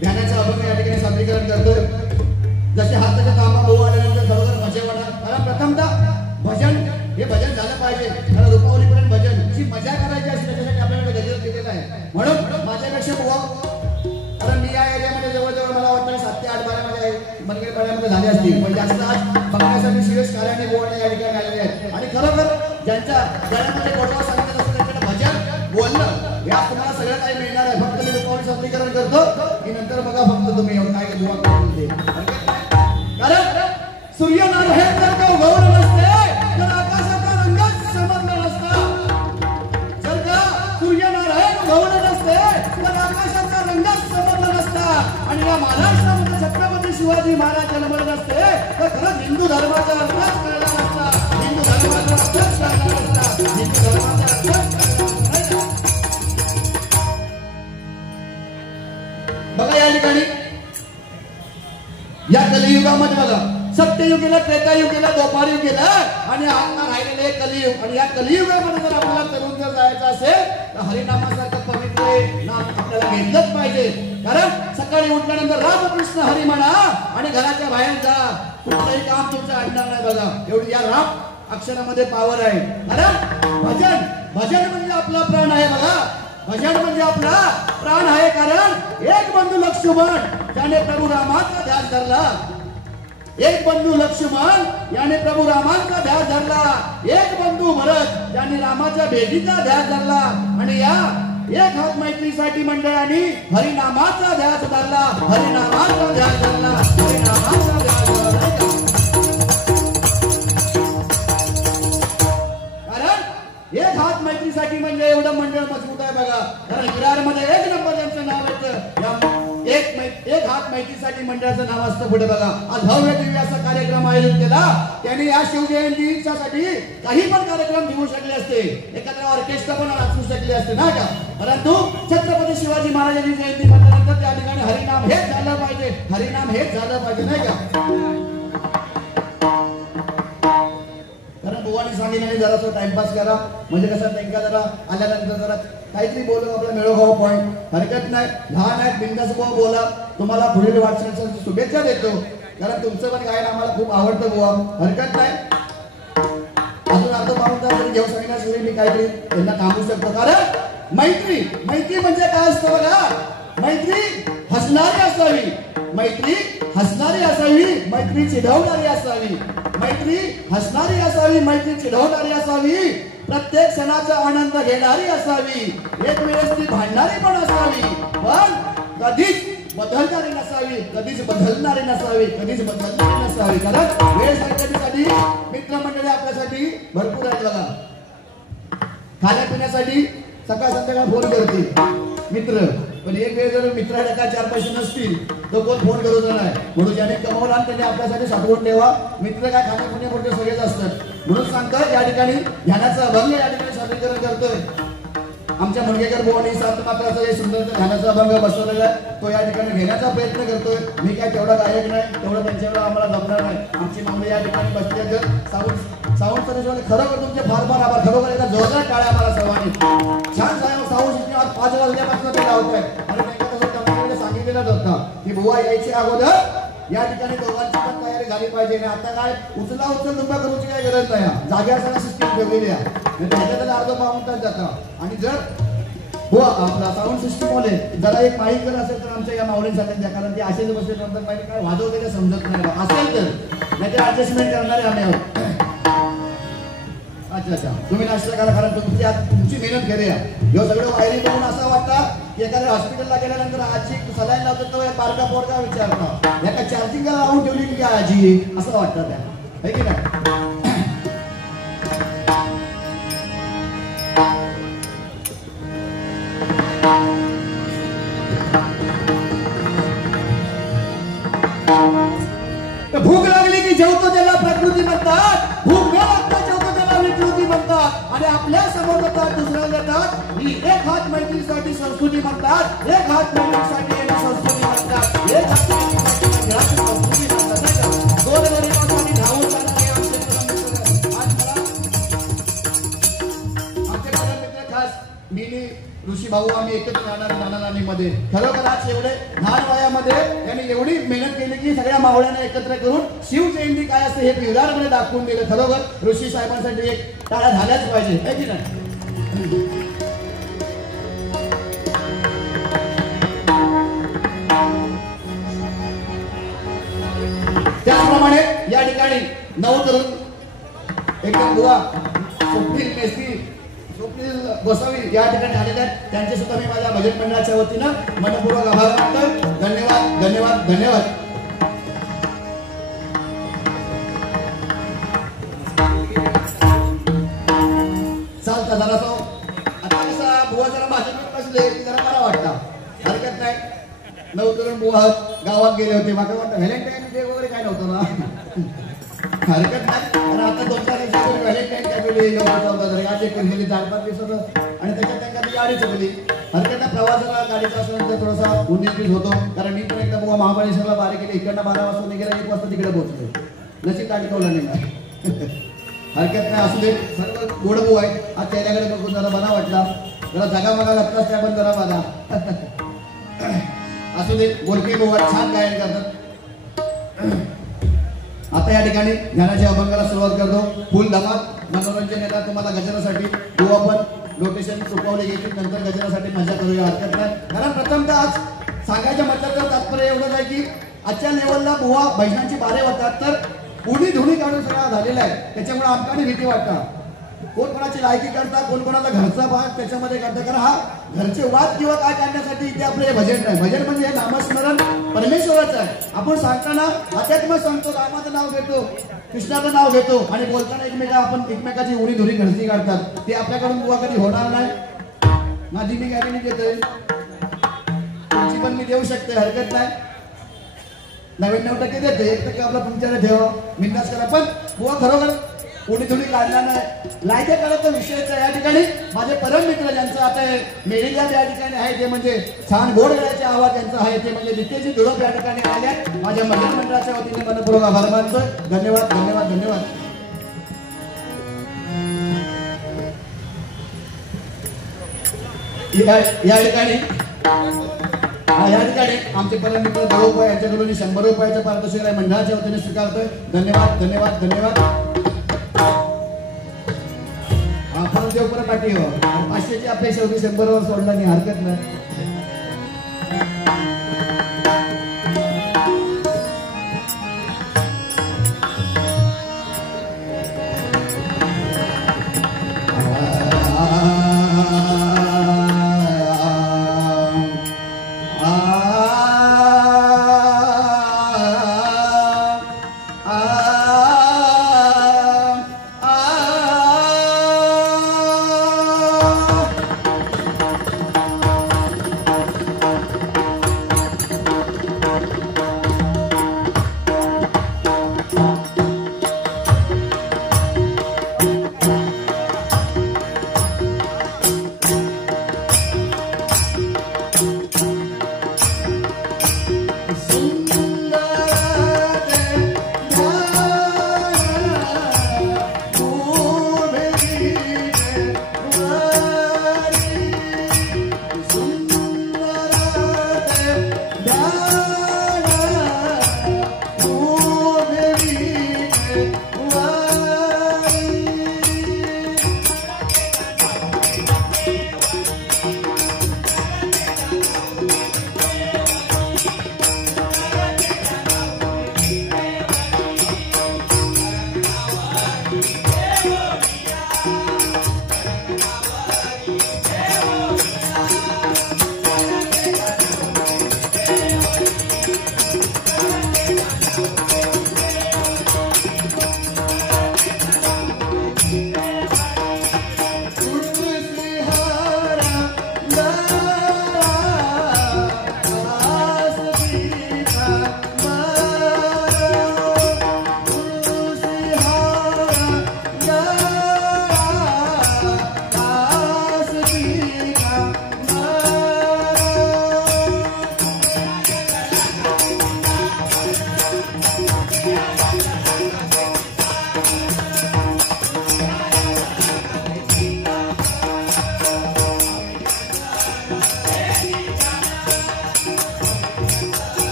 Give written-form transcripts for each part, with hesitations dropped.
ध्यानाचा अभंग या ठिकाणी सादरीकरण करतोय. जसे हाताच्या कामा भाऊ आल्यानंतर खरोखर मजा वाटणार. कारण प्रथमतः भजन हे भजन झालं पाहिजे. कारण रूपावलीपर्यंत भजन जी मजा करायची असते त्याच्यासाठी आपल्याला गजर दिलेला आहे. म्हणून माझ्यापेक्षा बुवा, कारण मी या एरियामध्ये जवळजवळ मला वाटतं 7 ते 8 बाऱ्यामध्ये मनगड पाड्यामध्ये झाले असतील. पण जास्त आज बघण्यासाठी शिवेश कार्याने बोलणे या ठिकाणी आलेले आहेत. आणि खरोखर ज्यांच्या गळ्यामध्ये बोटावर सांगितलं असतं त्यांच्याकडे भजन बोलणं या तुम्हाला सगळं काही मिळणार आहे. फक्त मी रूपावली सादरीकरण करतो की नंतर बघा फक्त तुम्ही काय बुवा बोलते. कारण सूर्यनार हे तर का गौर नसते तर आकाशाचा रंगच समजला नसता. जर का सूर्यनार हे गौर नसते तर आकाशाचा रंगच समजला नसता. आणि या महाराष्ट्रामध्ये छत्रपती शिवाजी महाराज जन्मले नसते तर खरंच हिंदू धर्माचा अर्थच कळला नसता. हिंदू धर्माचा अर्थच कळला नसता. हिंदू धर्माचा अर्थच बघा या ठिकाणी या कलियुगामध्ये बघा सत्ययुग गेला, त्रेतायुग गेला, द्वापार युग गेला आणि आता राहिलेले कलियुग. आणि या कलियुगामध्ये जर आपल्याला तरुण जर जायचं असेल तर हरिनामासारखं पवित्र नाम आपल्याला घेतलंच पाहिजे. कारण सकाळी उठल्यानंतर रामकृष्ण हरी म्हणा आणि घराच्या बाहेर जा. कुठलंही काम तुमचं अडणार नाही. बघा एवढी या राम अक्षरामध्ये पावर आहे. कारण भजन भजन म्हणजे आपला प्राण आहे. बघा भजन म्हणजे आपला प्राण आहे. कारण एक बंधू लक्ष्मण ज्याने प्रभू रामाचा ध्यास धरला. एक बंधू लक्ष्मण याने प्रभू रामाचा ध्यास धरला. एक बंधू भरत ज्याने रामाच्या भेटीचा ध्यास धरला. आणि या एक हात मैत्रीसाठी मंडळांनी हरिनामाचा ध्यास धरला. हरिनामाचा ध्यास धरला. हरिनामाचा ध्यास धरला. कारण एक हात मैत्रीसाठी म्हणजे एवढं मंडळ मजबूत आहे. बघा कारण विरारमध्ये एक नंबर त्यांचं नाव येतं. एक हात माहितीसाठी मंडळाचं नाव असतं पुढे. बघा आज भव्य दिव्य असा कार्यक्रम आयोजित केला. त्यांनी या शिवजयंतीसाठी काही पण कार्यक्रम घेऊ शकले असते. एखाद्या ऑर्केस्ट्रा पण नाचू शकले असते ना का. परंतु छत्रपती शिवाजी महाराजांची जयंती म्हटल्यानंतर त्या ठिकाणी हरिनाम हेच झालं पाहिजे. हरिनाम हेच झालं पाहिजे नाही का. कारण बुवानी सांगितलं जरासं टाइमपास करा म्हणजे कसं त्यांना जरा आल्यानंतर जरा काहीतरी बोलू आपला मिळोगाव पॉइंट हरकत नाही. लहान आहेत बिंदास बोला. तुम्हाला पुढील वाटचालीसाठी शुभेच्छा देतो. कारण तुमचं पण गायन आम्हाला खूप आवडतं बुवा. हरकत नाही. अजून अर्ध पाऊण तास जरी घेऊ सांगितलं मी काहीतरी त्यांना थांबू शकतो. कारण मैत्री मैत्री म्हणजे काय असतं बघा. मैत्री हसणारी असावी. मैत्री हसणारी असावी. मैत्री चिडवणारी असावी. मैत्री हसणारी असावी. मैत्री चिडवणारी असावी. प्रत्येक सणाचा आनंद घेणारी असावी. एक वेळेस ती भांडणारी पण असावी. पण कधीच बदलणारी नसावी. कधीच बदलणारी नसावी. कधीच बदलणारी नसावी. कारण वेळ संकटासाठी मित्रमंडळी आपल्यासाठी भरपूर आहेत बघा. खाण्यापिण्यासाठी सकाळ संध्याकाळ फोन करते मित्र. पण एक वेळ जर मित्राला काय 4 पैसे नसतील तर कोण फोन करत नाही. म्हणून ज्याने कमवला आणि त्याने आपल्यासाठी साठवून ठेवा. मित्र काय खाण्यापिण्यापुरते सगळेच असतात. म्हणून सांगतोय या ठिकाणी ध्यानाचा अभंग या ठिकाणी सादरीकरण करतोय. आमच्या मुंडगेकर बुवांनी 7 मात्राचा हे सुंदर ध्यानाचा अभंग बसवलेला आहे. तो या ठिकाणी घेण्याचा प्रयत्न करतोय. मी काय तेवढा गायक नाही. तेवढं त्यांच्याकडे आम्हाला जमणार नाही. आमची मामले या ठिकाणी बसले तर साऊंड सर्व्हिसवाले खरोखर तुमचे फार फार आभार. खरोखर एकदा जोरदार टाळ्या आम्हाला सर्वांनी. छान साऊंड सिस्टम आज 5 वाजल्यापासून ते लावतोय. आणि त्यांना कसं कंपनीने सांगितलेलं होतं की बुवा यायच्या अगोदर या ठिकाणी दोघांची पण तयारी झाली पाहिजे. आणि आता काय उचल दुंबा करूची काही गरज नाही. जाग्या सगळ्या सिस्टीम ठेवलेली आहे. त्याच्यात अर्ध पाऊण तास जातं. आणि जर हो आपला साऊंड सिस्टीम वाले जरा एक माहीत जर असेल तर आमच्या या माऊलींसाठी द्या. कारण ते असेच बसले नंतर माहिती काय वाजवते समजत नाही. असेल तर नाही ऍडजस्टमेंट करणारे आम्ही आहोत. अच्छा अच्छा तुम्ही नाश्ता करा. कारण तुमची मेहनत घ्या. हे सगळं वायरिंग करून असं वाटतं की एखाद्या हॉस्पिटलला गेल्यानंतर आजी सलाईन लावतात तर बारका पोरका विचारता याका चार्जिंगला लावून ठेवली की काय आजी असं वाटतं त्या है की नाही. भूक लागली की जेवतो त्याला प्रकृती म्हणतात. भूक न लागता जेवतो त्याला विकृती म्हणतात. आणि आपल्या समोर जातात दुसऱ्या जातात ही एक हात मैत्रीसाठी संस्कृती म्हणतात. एक हात मैत्रीसाठी संस्कृती म्हणतात. एक हात मैत्रीसाठी संस्कृती म्हणतात. दोन गरीबांसाठी धावून जाणारे आमचे मित्र खास मिनी ऋषी भाऊ आम्ही एकत्र राहणार नाना नानीमध्ये. खरोखर आज एवढे लहान वयामध्ये त्यांनी एवढी मेहनत केली की सगळ्या मावळ्यांना एकत्र करून शिवजयंती काय असते हे विधानमध्ये दाखवून दिलं. खरोखर ऋषी साहेबांसाठी एक टाळ्या झाल्याच पाहिजे है की नाही. त्याचप्रमाणे या ठिकाणी नवतरुण एकदम बुवा स्वप्नील मेस्त्री स्वप्नील गोसावी या ठिकाणी आलेले आहेत. त्यांचे सुद्धा मी माझ्या भजन मंडळाच्या वतीनं मनपूर्वक आभार मानतो. धन्यवाद धन्यवाद धन्यवाद. चालता जरा सो आता कसा बुवा जरा भाषेत बसले की जरा बरा वाटतं. हरकत नाही. नवतरुण बुवा गावात गेले होते. मला वाटतं व्हॅलेंटाईन डे वगैरे काय नव्हतं ना. हरकत नाही. आणि आता 2-4 दिवसापूर्वी व्हॅलेंटाईन काय वेळी गाडी 4-5 दिवसाचं आणि त्याच्यात त्यांना ती गाडी चुकली. हरकत नाही. प्रवासाला गाडीचा असल्यानंतर थोडासा उन्नीस होतो. कारण मी पण एकदा बुवा महाबळेश्वरला बारी केली. इकडनं 12 वाजता निघाला 1 वाजता तिकडे पोहोचलो. नशीब गाडी कवलं नाही. हरकत नाही. असू दे. सर्व गोड बुवा आहे. आज चेहऱ्याकडे बघून जरा बरा वाटला. जरा जागा मागा घातला त्या पण जरा बरा. असू दे. गोरके बुवा छान गायन करतात. आता या ठिकाणी ज्ञानाच्या अभंगाला सुरुवात करतो. फुल धमाल मनोरंजन येतात तुम्हाला गजरासाठी. बुवा पण लोकेशन चुकवले गेली. नंतर गजरासाठी मजा करूया. हरकत नाही. कारण प्रथमतः आज सांगायच्या मतलब तात्पर्य एवढंच आहे की आजच्या लेवलला बुवा भजनांची बारे होतात तर उडी धुणी काढून सगळा झालेला आहे. त्याच्यामुळे आमच्याकडे भीती वाटतं. कोण कोणाची लायकी करता कोण कोणाला घरचा भाग त्याच्यामध्ये करता. कारण हा घरचे वाद किंवा काय काढण्यासाठी इथे आपलं हे भजन नाही. भजन म्हणजे हे नामस्मरण परमेश्वराचं आहे. आपण सांगताना अध्यात्म सांगतो. रामाचं नाव घेतो कृष्णाचं नाव घेतो आणि बोलताना आपण एकमेकाची उडी धुरी घरची काढतात. ते आपल्याकडून बुवा कधी होणार नाही. माझी मी गॅरंटी देतोय. तुमची पण मी देऊ शकते. हरकत नाही. 99% देते. 1% आपला तुमच्याकडे ठेवा. बिंदास करा. पण बुवा खरोखर उडी धुडी काढला नाही. लायक्या काढायचा विषयच या ठिकाणी माझे परम मित्र ज्यांचं आता मेडिया या ठिकाणी आहे ते म्हणजे छान गोड गळ्याचे आवाज त्यांचा आहे ते म्हणजे नित्यजी धुळप या ठिकाणी आल्या. माझ्या भजन मंडळाच्या वतीने मनपूर्वक आभार मानतोय. धन्यवाद धन्यवाद धन्यवाद. या ठिकाणी आमचे परम मित्र दळोप यांच्याकडून 100 रुपयाचं पारितोषिक मंडळाच्या वतीने स्वीकारतोय. धन्यवाद धन्यवाद धन्यवाद. आपण देव परत पाठी हो. 500ची अपेक्षा होती 100 वर सोडला नाही. हरकत नाही.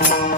रे